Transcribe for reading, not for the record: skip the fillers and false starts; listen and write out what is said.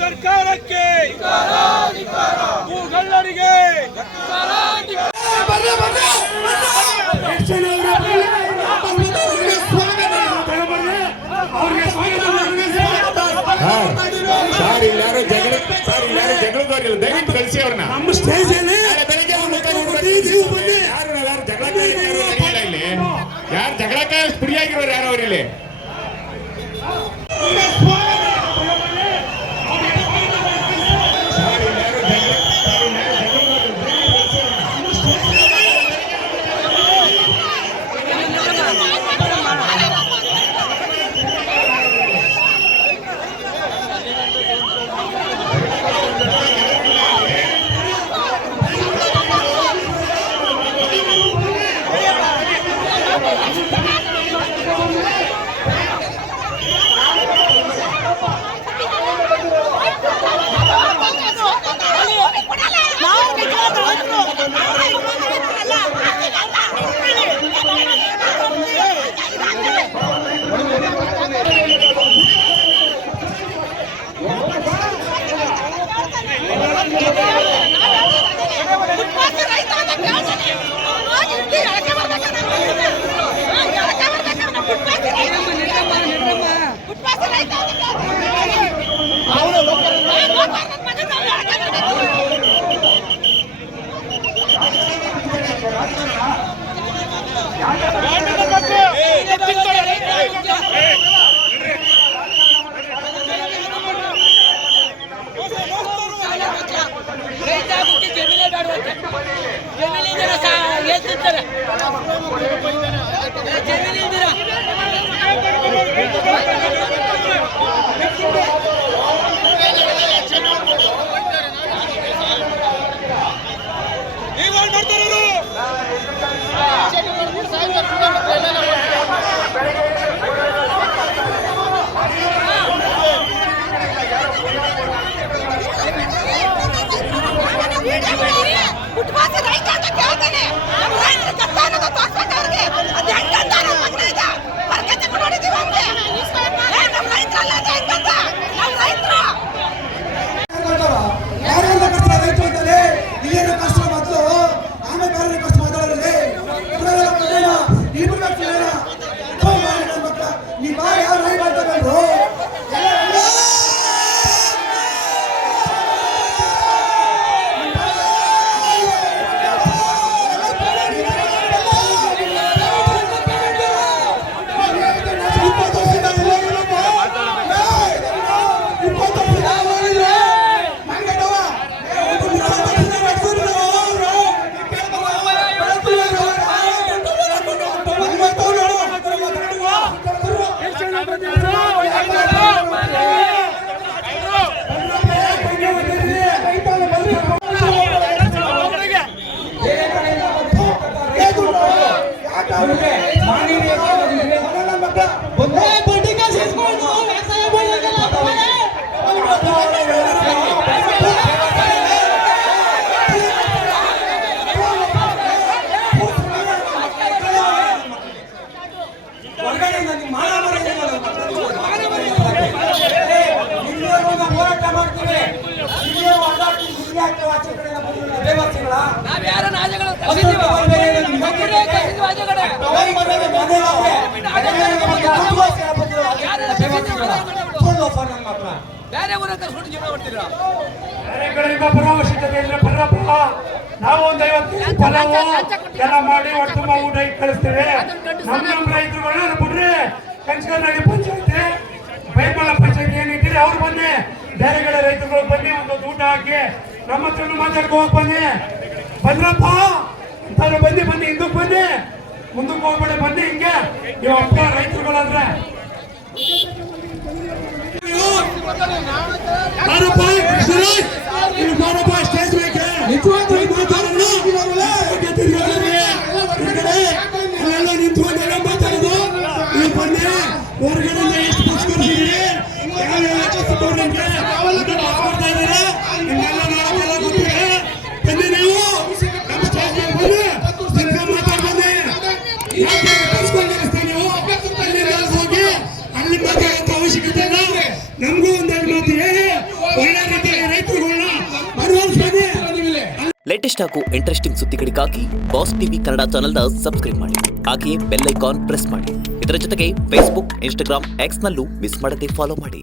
ಸರ್ಕಾರಕ್ಕೆ ಭೂಗಳ್ಳರಿಗೆ ಸರ್ ಇಲ್ಲಾರು ಜಗಳದವ್ರಿಲ್ಲ ದಯವಿಟ್ಟು ಕಳಿಸಿ ಅವ್ರನ್ನ ನಮ್ಮ ಸ್ಟೇಜ್ ಅಲ್ಲಿ ಯಾರು ಜಗಳ ಇಲ್ಲಿ ಯಾರು ಜಗಳಕ್ಕೆ ಫ್ರೀಯಾಗಿರೋರು ಯಾರು ಅವ್ರಲ್ಲಿ ಮಾಡ್ತಾರೆ ಊರ ಕರ್ಸ್ಕೊಂಡು ಜೀವನ ಮಾಡ್ತೀರಾ? ಬೇರೆ ಕಡೆಯಿಂದ ಪರಾಮರ್ಶಿತದೆ ಇದ್ರೆ ಬರಪ್ಪ, ನಾವು ಒಂದು 50 ಕೆಜಿ ಪಲಾವು ಎಲ್ಲ ಮಾಡಿ ಹೊಟ್ಟೆ ತುಂಬ ಊಟ ಇಟ್ಟು ಕಳಿಸ್ತೀವಿ. ನಮ್ಮ ರೈತರುಗಳನ್ನ ಬಿಡ್ರಿ. ಕಂಚನಹಳ್ಳಿ ಪಂಚಾಯತಿ, ಬೈಮಳ ಪಂಚಾಯತಿ ಏನಿದ್ದೀರಿ ಅವ್ರು ಬನ್ನಿ, ಬೇರೆ ಕಡೆ ರೈತರುಗಳು ಬನ್ನಿ, ಒಂದು ಊಟ ಹಾಕಿ ನಮ್ಮ ಹತ್ರ ಮಾತಾಡ್ಕೊ ಹೋಗಿ ಬನ್ನಿ. ಬಂದ್ರಪ್ಪ ಅಂತಾರೆ, ಬನ್ನಿ ಬನ್ನಿ, ಹಿಂದಕ್ಕೆ ಬನ್ನಿ, ಮುಂದಕ್ಕೆ ಹೋಗ್ಬೇಡಿ, ಬನ್ನಿ. ಹಿಂಗೆ ನೀವು ಅಪ್ಪ ರೈತರುಗಳಾದ್ರೆ ಬಾರಪ್ಪ ಸುರೇಶ್, ನೀವು ಬಾರಪ್ಪ ಸ್ಟೇಜ್ ಬೇಕೆ ಅಲ್ಲೆಲ್ಲ ನಿಂತ್ಕೊಂಡೆಲ್ಲ ಮಾತಾಡೋದು. ನೀವು ಬನ್ನಿ, ಹೊರಗಡೆಯಿಂದ ಎಷ್ಟು ಪಕ್ಷ ಕೊಡ್ತಿದ್ದೀರಿ, ಯಾವ್ಯಾವ ಕಷ್ಟಪಡೋರಿಗೆ ಮಾಡ್ತಾ ಇದ್ದೀರಾ, ನಿಮ್ಮೆಲ್ಲ ನಾವೆಲ್ಲ ಗೊತ್ತಿದೆ. ಬನ್ನಿ ನೀವು ನಮ್ಮ ಸ್ಟೇಜ್ ಬನ್ನಿ, ಮಾತಾಡ್ ಬನ್ನಿ. ಯಾಕೆ ಕಳ್ಸ್ಕೊಂಡಿರ್ತೀವಿ ನೀವು? ಅಲ್ಲಿಂದ ಹೋಗಿ ಅಲ್ಲಿ ಮಾತಾಡೋಂಥ ಅವಶ್ಯಕತೆ ಇಲ್ಲ. ನಮಗೂ ಒಂದೆರಡು ಮಾತು ಹೇಳಿ ಒಳ್ಳೆ ರೀತಿಯಲ್ಲಿ ರೈತರುಗಳನ್ನ ಮನವೊಲಿಸಿ ಬನ್ನಿ. ಲೇಟೆಸ್ಟ್ ಹಾಗೂ ಇಂಟ್ರೆಸ್ಟಿಂಗ್ ಸುದ್ದಿಗಳಿಗಾಗಿ ಬಾಸ್ ಟಿವಿ ಕನ್ನಡ ಚಾನೆಲ್ನ ಸಬ್ಸ್ಕ್ರೈಬ್ ಮಾಡಿ. ಹಾಗೆಯೇ ಬೆಲ್ ಐಕಾನ್ ಪ್ರೆಸ್ ಮಾಡಿ. ಇದರ ಜೊತೆಗೆ ಫೇಸ್ಬುಕ್, ಇನ್ಸ್ಟಾಗ್ರಾಮ್, ಎಕ್ಸ್ನಲ್ಲೂ ಮಿಸ್ ಮಾಡದೆ ಫಾಲೋ ಮಾಡಿ.